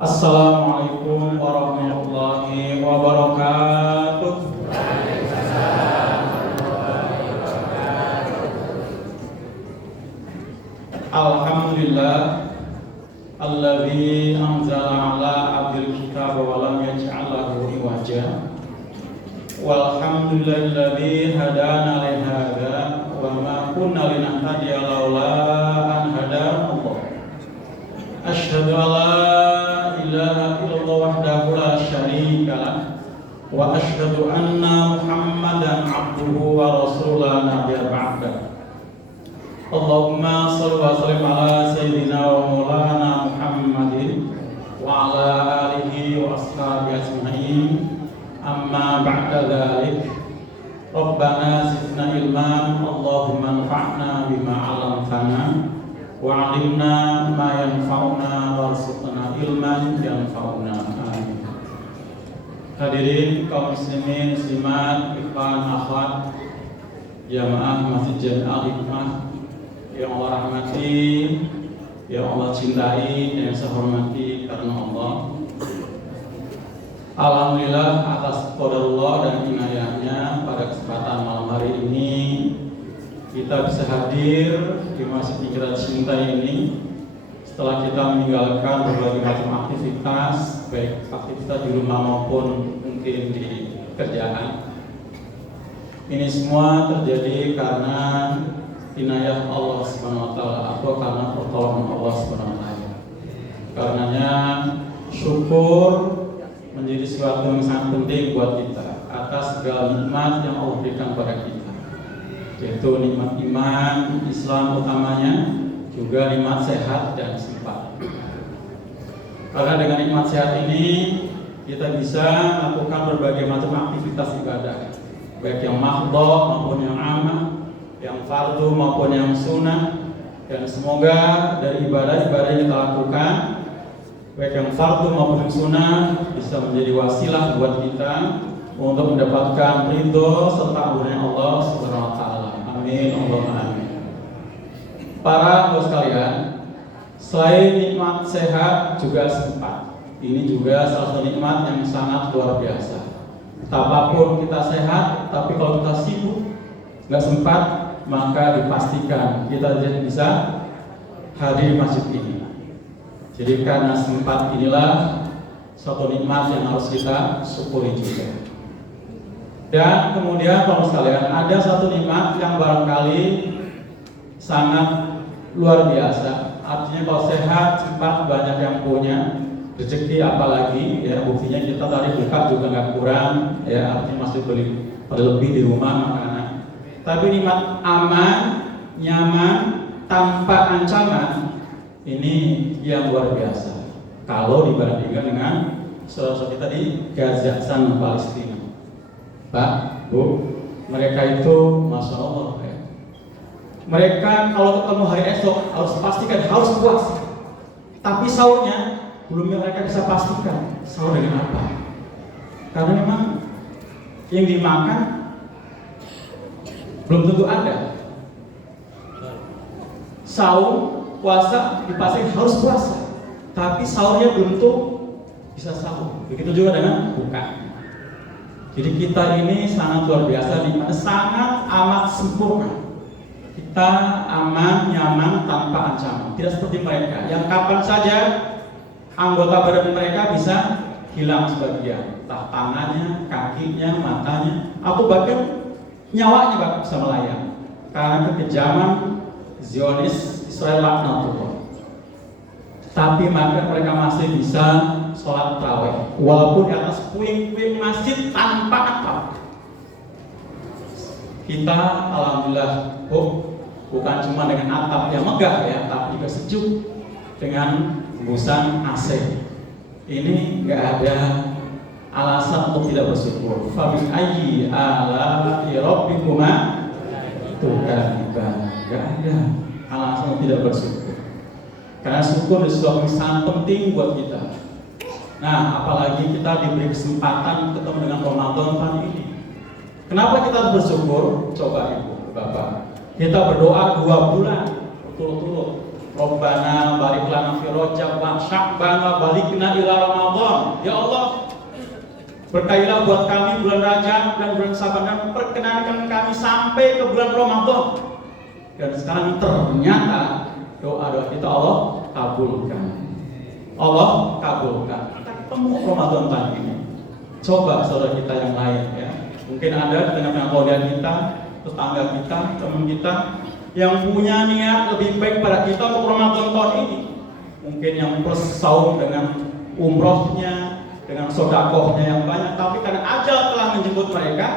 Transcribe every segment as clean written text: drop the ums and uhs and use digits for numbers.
Assalamualaikum warahmatullahi wabarakatuh. Alhamdulillah alladzi anzala ala abdil kitab wa lam yaj'al lahu iwaja. Walhamdulillahilladzi hadana li hadza wa ma kunna linahtadiya laula an hadana Allah. Asyhadu an la ilaha illallah wahdahu la syarika lah wa asyhadu anna Muhammadan abduhu wa rasuluhu la nabiyya ba'da. Allahumma shalli wa sallim ala sayyidina wa maulana Muhammadin wa ala alihi wa ashabihi ajma'in. Amma ba'da dzalik, Rabbana zidna ilman, Allahumma anfa'na bima 'allamtana wa 'allimna ma yanfa'una warzuqna ilman yanfa'una. Amin. Hadirin kaum muslimin, muslimat, ikhwan, akhwat, jamaah Masjid Jami'ah Hikmah yang Allah rahmati, yang Allah cintai, dan yang saya hormati karena Allah. Alhamdulillah atas qadarullah dan inayahnya pada kesempatan malam hari ini kita bisa hadir di Masjid yang kita cintai ini setelah kita meninggalkan berbagai macam aktivitas, baik aktivitas di rumah maupun mungkin di pekerjaan. Ini semua terjadi karena inayah Allah Subhanahu wa taala atau karena pertolongan Allah Subhanahu wa taala. Karenanya syukur menjadi sesuatu yang sangat penting buat kita atas segala nikmat yang Allah berikan kepada kita, yaitu nikmat iman, Islam utamanya, juga nikmat sehat dan sempat. Karena dengan nikmat sehat ini kita bisa melakukan berbagai macam aktivitas ibadah, baik yang mahdhah maupun yang ammah, yang fardu maupun yang sunnah. Dan semoga dari ibadah-ibadah yang kita lakukan, baik yang fardu maupun yang sunnah, bisa menjadi wasilah buat kita untuk mendapatkan ridho serta ampunan Allah Subhanahu wa taala. Amin, Allahumma amin. Para bos sekalian, selain nikmat sehat juga sempat. Ini juga salah satu nikmat yang sangat luar biasa. Betapapun kita sehat, tapi kalau kita sibuk, nggak sempat, maka dipastikan kita tidak bisa hadir di masjid ini. Jadi karena sempat inilah suatu nikmat yang harus kita syukuri juga. Dan kemudian kalau sekalian, ada satu nikmat yang barangkali sangat luar biasa. Artinya kalau sehat, sempat, banyak yang punya, rezeki apalagi ya, buktinya kita tadi buka juga nggak kurang ya, artinya masih beli pada lebih di rumah makanan. Tapi nikmat aman, nyaman, tanpa ancaman, ini yang luar biasa kalau dibandingkan dengan saudara kita di Gaza sana, Palestina. Pak, Bu, mereka itu Masya Allah ya. Mereka kalau ketemu hari esok harus pastikan harus puasa. Tapi sahurnya belum mereka bisa pastikan sahur dengan apa. Karena memang yang dimakan belum tentu ada. Sahur, puasa dipastikan harus puasa, tapi sahurnya belum tentu bisa sahur. Begitu juga dengan buka. Jadi kita ini sangat luar biasa, dimana sangat amat sempurna. Kita aman, nyaman, tanpa ancaman. Tidak seperti mereka yang kapan saja anggota badan mereka bisa hilang sebagian, entah tangannya, kakinya, matanya, atau bahkan nyawanya bahkan bisa melayang karena kekejaman Zionis Israel laknatullah. Tapi mereka masih bisa sholat tarawih walaupun di atas puing-puing masjid tanpa atap. Kita alhamdulillah bukan cuma dengan atap yang megah ya, tapi juga sejuk dengan hembusan AC. Ini nggak ada alasan untuk tidak bersyukur. Fabi ayyi ala'i rabbikuma tukadziban. Nggak ada alasan untuk tidak bersyukur. Karena syukur itu sesuatu yang sangat penting buat kita. Nah, apalagi kita diberi kesempatan ketemu dengan Ramadan tahun ini. Kenapa kita harus bersyukur? Coba Ibu, Bapak, kita berdoa 2 bulan berturut-turut Rabbana barik lana fi Rajab wa Sya'ban wa balikna ila Ramadan. Ya Allah, berkailah buat kami bulan Rajab dan bulan Sya'ban, dan perkenankan kami sampai ke bulan Ramadan. Dan sekarang ternyata doa-doa kita Allah kabulkan. Allah kabulkan. Kita ketemu Ramadan tadi ini. Coba saudara kita yang lain ya. Mungkin ada di tengah-tengah keluarga kita, tetangga kita, teman kita yang punya niat lebih baik pada kita untuk Ramadan tahun ini. Mungkin yang plus saum dengan umrohnya, dengan sodakohnya yang banyak, tapi karena ajal telah menjemput mereka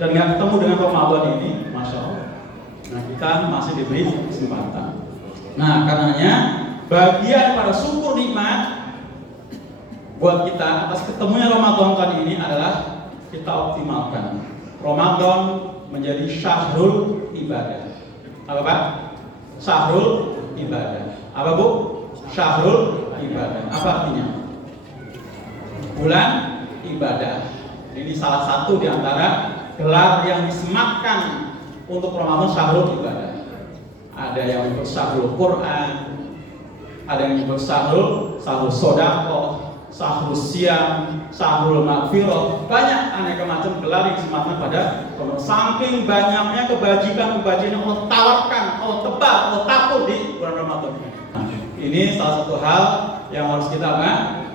dan nggak ketemu dengan Ramadan ini, masya Allah. Nah, kita masih diberi kesempatan. Nah, karenanya bagian pada syukur nikmat buat kita atas ketemunya Ramadan kali ini adalah kita optimalkan Ramadan menjadi syahrul ibadah. Apa Pak? Syahrul ibadah. Apa Bu? Syahrul ibadah. Apa artinya? Bulan ibadah. Ini salah satu di antara gelar yang disematkan untuk Ramadan, syahrul ibadah. Ada yang menyebut syahrul Quran, ada yang menyebut syahrul sodaqah, syahrul siam, syahrul maghfirah. Banyak aneka macam gelar yang disematkan pada Ramadan. Saking banyaknya kebajikan-kebajikan yang Allah tawarkan, Allah tebak, Allah tabur di bulan Ramadan. Ini salah satu hal yang harus kita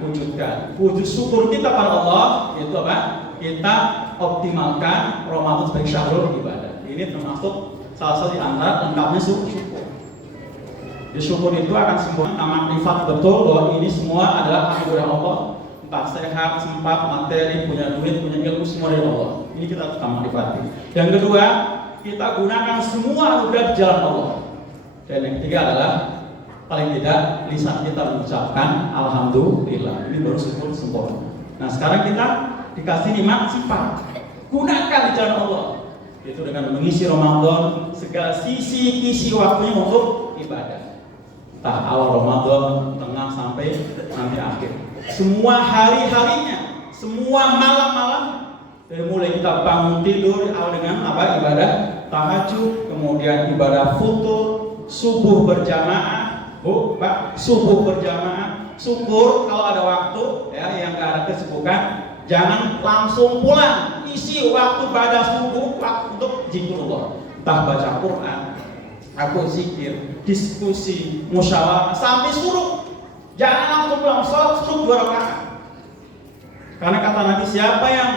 wujudkan. Wujud syukur kita pada Allah itu apa? Kita optimalkan Ramadan sebagai syahrul ibadah. Ini termasuk salah satu di antara lengkapnya syukur. Di syukur itu akan sempurna makrifat betul bahwa ini semua adalah anugerah Allah. Entah sehat, sempat, materi, punya duit, punya ilmu, semua dari Allah. Ini kita harus makrifati. Yang kedua, kita gunakan semua anugerah di jalan Allah. Dan yang ketiga adalah paling tidak lisan kita mengucapkan alhamdulillah. Ini baru syukur sempurna. Nah, sekarang kita dikasih nikmat sifat. Gunakan di jalan Allah. Itu dengan mengisi Ramadan segala sisi waktunya untuk ibadah. Entah awal Ramadan, tengah sampai nanti akhir. Semua hari-harinya, semua malam-malam, dari mulai kita bangun tidur awal dengan apa? Ibadah tahajud, kemudian ibadah futur, subuh berjamaah, Bu, Pak, subuh berjamaah, syukur kalau ada waktu ya yang enggak ada kesibukan, jangan langsung pulang. Isi waktu pada subuh waktu untuk zikrullah, entah baca Quran, aku zikir, diskusi, musyawarah sampai suruh. Jangan langsung pulang sholat subuh 2 rakaat. Karena kata Nabi, siapa yang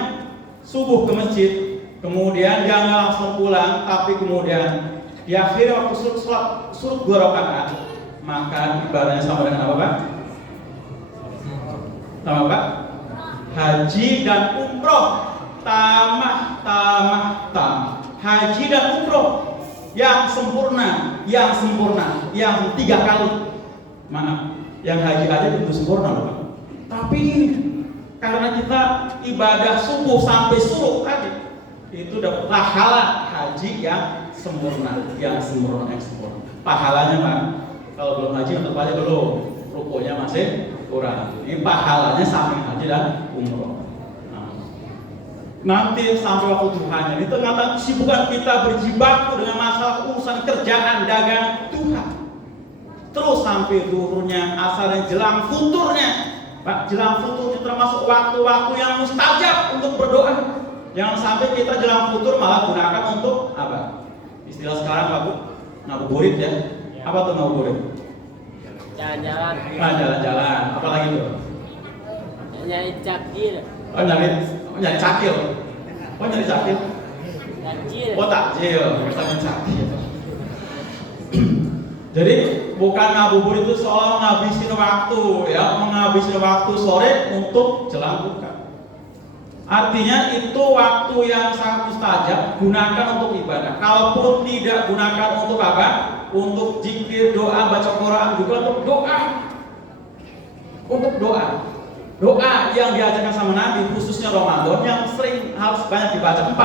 subuh ke masjid kemudian dia nggak langsung pulang, tapi kemudian di akhir waktu sholat suruh 2 rakaat, maka ibadahnya sama dengan apa Pak? Sama Pak? Haji dan umroh. Tamah. Haji dan umroh yang sempurna, yang 3 kali. Maaf, yang haji aja itu sempurna Pak. Tapi karena kita ibadah subuh sampai suruh tadi, itu dapat pahala haji yang sempurna. Pahalanya Pak, kalau belum haji tetap aja belum, rukunya masih kurang. Ini pahalanya sama haji dan umroh. Nanti sampai waktu duhanya, di tengah-tengah kesibukan kita berjibaku dengan masalah urusan kerjaan, dagang, Tuhan. Terus sampai duhurnya, asalnya jelang futurnya. Pak, jelang futur itu termasuk waktu-waktu yang mustajab untuk berdoa. Jangan sampai kita jelang futur malah gunakan untuk apa? Istilah sekarang Pak Bu, ngabuburit ya. Apa tuh ngabuburit? Jalan-jalan. Jalan-jalan. Apalagi tuh? Nyari cakil. Nyari cakil. Nyari cakil. Takjil. Takjil. Misalnya cakil. Jadi bukan ngabuburit itu soal ngabisin waktu ya, menghabisin waktu sore untuk jelang buka. Artinya itu waktu yang sangat mustajab, gunakan untuk ibadah. Kalaupun tidak, gunakan untuk apa? Untuk zikir, doa, baca Quran, juga untuk doa. Untuk doa. Doa yang diajarkan sama Nabi, khususnya Ramadan, yang sering harus banyak dibaca 4.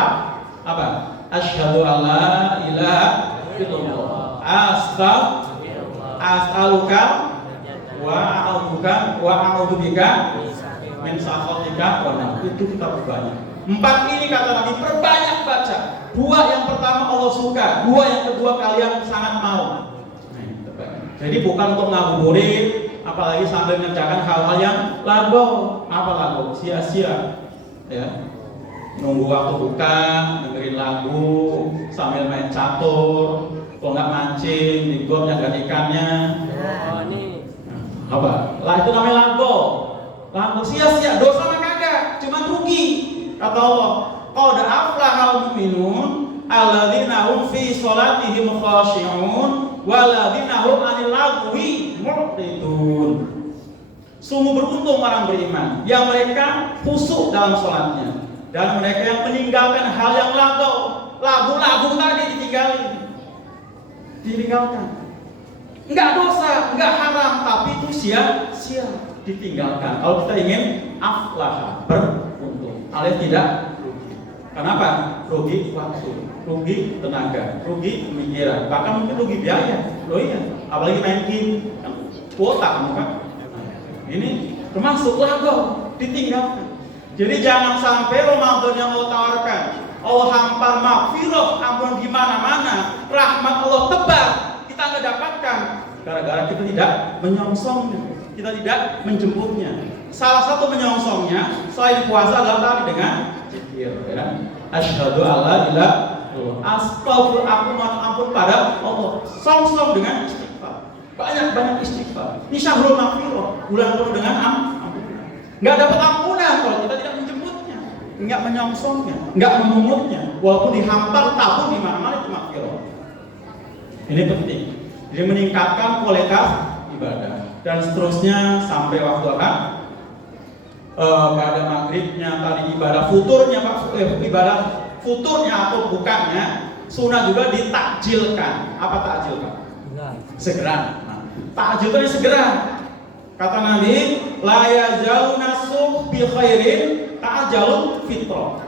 Apa? Asyhadu alla ilaha illallah. As'aluka wa a'udzubika min sakhatika wa nar. Itu kita perbanyak. 4 ini kata Nabi, perbanyak baca. 2 yang pertama Allah suka, 2 yang kedua kalian sangat mau. Jadi bukan untuk ngabuburit, apalagi sambil mengerjakan hal-hal yang lago, apa lago, sia-sia, ya. Nunggu waktu buka, dengerin lagu, sambil main catur, kalau nggak mancing, di got jaga ikannya. Oh, ini. Apa? Lah itu namanya lago. Lago sia-sia, dosa mah kagak, cuma rugi. Kata Allah, qad aflahal mu'minun alladzina hum fi sholatihim khashi'un walladzina hum 'anil lagwi mu'ridun. Sungguh beruntung orang beriman yang mereka khusyuk dalam sholatnya dan mereka yang meninggalkan hal yang lagu tadi ditinggalkan. Enggak dosa, enggak haram, tapi itu sia-sia ditinggalkan. Kalau kita ingin aflah, beruntung, alias tidak rugi. Kenapa? Rugi waktu, rugi tenaga, rugi pemikiran, bahkan mungkin rugi biaya. Loh iya, apalagi main game, kan kuota kan? Ini termasuk lagu ditinggalkan. Jadi jangan sampai Ramadan yang Allah tawarkan, Allah hampar maghfirah, ampun di mana-mana, rahmat Allah tebar, kita nggak dapatkan gara-gara kita tidak menyongsongnya, kita tidak menjemputnya. Salah satu menyongsongnya selain puasa adalah tadi dengan zikir, ya. Asyhadu alla ilaha illallah, astagfirullah, aku mohon ampun pada Allah, song-song dengan istighfar, banyak-banyak istighfar. Ini syahrul maghfirah, bulan penuh dengan ampunan. Nggak dapat ampunan kalau kita tidak menjemputnya, nggak menyongsongnya, nggak memungutnya, walaupun dihampar tabur di mana-mana itu maghfirah. Ini penting. Jadi meningkatkan kualitas ibadah dan seterusnya sampai waktu apa? Pada maghribnya tadi ibadah futurnya ibadah futurnya atau bukanya sunnah juga ditakjilkan. Apa takjil Pak? Segera. Nah, takjilnya segera. Kata Nabi, la yazaluna sub bi khairin ta'jalul fitrah.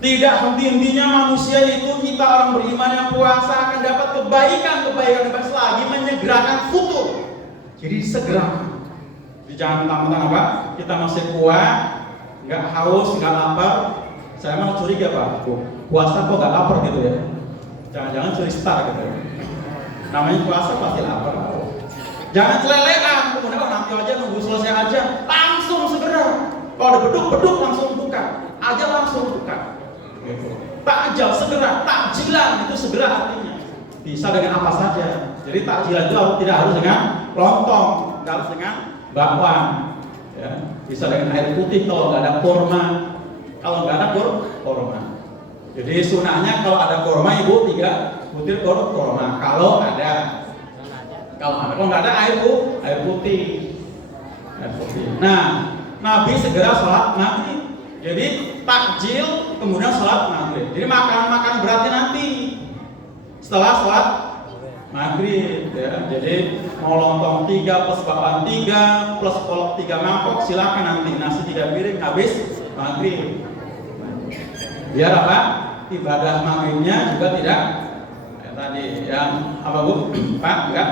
Tidak henti-hentinya manusia itu, kita orang beriman yang puasa akan dapat kebaikan selagi menyegerakan futur. Jadi segera. Jangan mentang-mentang apa? Kita masih kuat, nggak haus, nggak lapar. Saya mau curiga Pak, puasa kok nggak lapar gitu ya? Jangan-jangan curi star gitu ya? Namanya puasa pasti lapar. Jangan celelean, kemudian nanti aja nunggu selesai aja, langsung segera. Kalau ada beduk langsung buka, aja langsung buka. Takjil segera, takjilan itu segera artinya bisa dengan apa saja. Jadi takjilan itu tidak harus dengan lontong, tidak harus dengan bakwan, ya. Bisa dengan air putih kalau nggak ada kurma, kalau nggak ada kurma. Jadi sunahnya kalau ada kurma ibu 3 butir kurma kalau ada. Kalau nggak ada air putih. Nah, Nabi segera sholat maghrib. Jadi takjil kemudian sholat maghrib. Jadi makan beratnya nanti setelah sholat maghrib, ya. Jadi mau lontong 3 plus bakwan 3 plus kolak 3 mangkok silakan nanti, nasi 3 piring habis maghrib. Biar apa? Ibadah maghribnya juga tidak kayak tadi yang apa Bu? Pak enggak?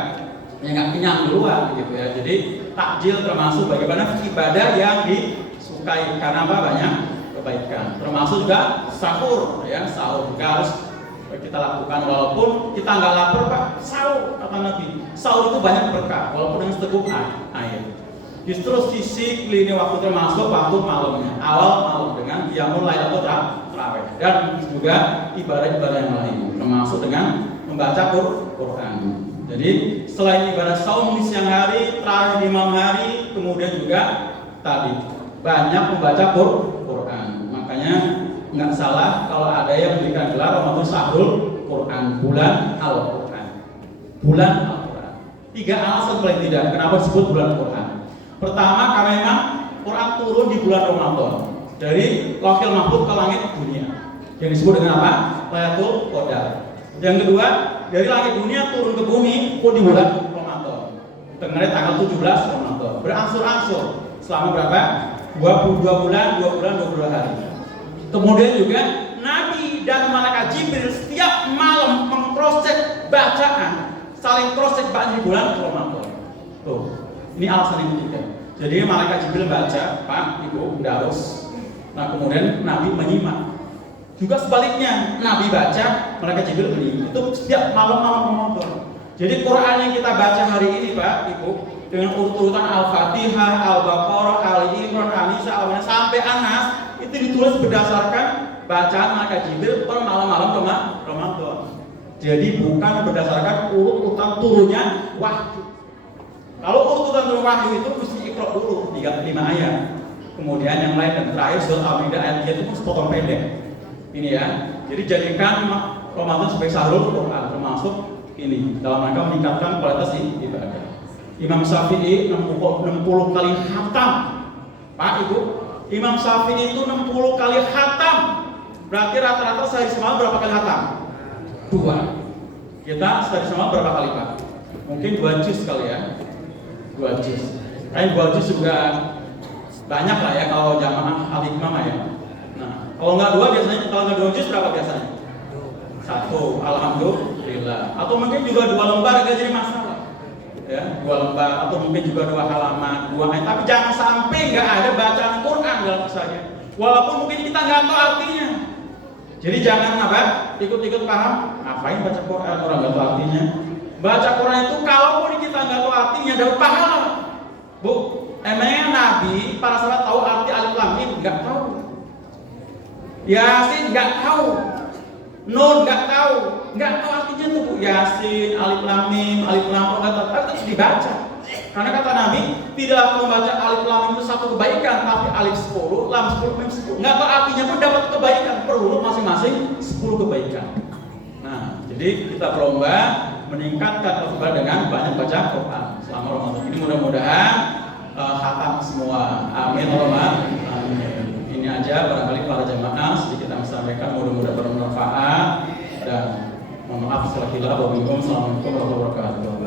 Ya nggak kenyang duluan gitu ya. Jadi takjil termasuk bagaimana ibadah yang disukai karena apa? Banyak kebaikan. Termasuk juga sahur, ya. Sahur juga harus kita lakukan walaupun kita nggak lapar Pak. Sahur kata Nabi. Sahur itu banyak berkah walaupun dengan seteguk air. Justru sisi lini waktu termasuk waktu malamnya, awal malam dengan qiyamul lail atau tarawih dan juga ibadah-ibadah yang lain termasuk dengan membaca Quran. Jadi selain ibadah saum di siang hari, tarawih di malam hari, kemudian juga tadi banyak membaca Quran. Makanya nggak salah kalau ada yang memberikan gelar Ramadan Syahrul Quran, bulan Al-Quran. Bulan Al-Quran. 3 alasan paling tidak kenapa disebut bulan Quran. Pertama, karena memang Quran turun di bulan Ramadan dari Lauhil Mahfuz ke langit dunia. Yang disebut dengan apa? Lailatul Qadar. Yang kedua, dari langit dunia turun ke bumi pun di bulan Ramadan. Tengahnya tanggal 17 Ramadan. Berangsur-angsur selama berapa? 22 bulan, 22 hari. Kemudian juga Nabi dan malaikat Jibril setiap malam mengcross-check bacaan, saling cross-check bacaan di bulan Ramadan. Tuh, ini alasan yang ketiga. Jadi malaikat Jibril baca, Pak, Ibu, udah harus. Nah kemudian Nabi menyimak. Juga sebaliknya, Nabi baca, malaikat Jibril menyimak. Itu setiap malam Ramadan. Jadi Quran yang kita baca hari ini Pak, Ibu, dengan urut-urutan Al-Fatihah, Al-Baqarah, Al-Imran, An-Nisa, Al-Ma'idah sampai An-Nas itu ditulis berdasarkan bacaan malaikat Jibril per malam-malam Ramadan. Jadi bukan berdasarkan urut-urutan turunnya wahyu. Kalau urutan turun wahyu itu mesti Iqra dulu 5 ayat. Kemudian yang lain dan terakhir surat Al-Maidah ayat 3 itu sepotong pendek. Ini ya. Jadi jadikan Ramadan sebagai sahrul Quran, termasuk ini dalam rangka meningkatkan kualitas ibadah. Imam Syafi'i 60 kali khatam. Pak Ibu, Imam Syafi'i itu 60 kali khatam. Berarti rata-rata sehari semalam berapa kali khatam? 2. Kita sehari semalam berapa kali Pak? Mungkin 2 juz kali ya. 2 juz. Kayak 2 juz juga banyak lah ya kalau jamaah al-hikmah ya. Nah, kalau nggak 2 biasanya, kalau nggak 2 juz berapa biasanya? 1. Alhamdulillah. Atau mungkin juga 2 lembar nggak jadi masalah. Ya, 2 lembar atau mungkin juga 2 halaman, 2 ayat. Tapi jangan sampai nggak ada bacaan Quran dalam kisahnya. Walaupun mungkin kita nggak tahu artinya. Jadi jangan apa? Ikut-ikut paham. Ngapain baca Quran orang nggak tahu artinya? Baca Quran itu kalaupun kita nggak tahu artinya dapat pahala. Bu, emangnya Nabi para sahabat tahu arti alif lam mim? Nggak tahu. Yasin nggak tahu. Nun nggak tahu artinya tuh Bu. Yasin, alif lam mim, alif lam ra nggak tahu. Tapi harus dibaca. Karena kata Nabi, tidak membaca alif lam mim itu satu kebaikan, tapi alif 10, lam 10, mim 10. Nggak tahu artinya pun dapat kebaikan. Perlu masing-masing 10 kebaikan. Nah, jadi kita berlomba meningkatkan ibadah dengan banyak baca Quran selama Ramadan ini. Mudah-mudahan khatam semua. Amin. Amin. Ini aja barangkali para jamaah sedikit yang saya sampaikan, mudah-mudahan bermanfaat dan mohon maaf setelah kita. Wassalamualaikum warahmatullahi wabarakatuh.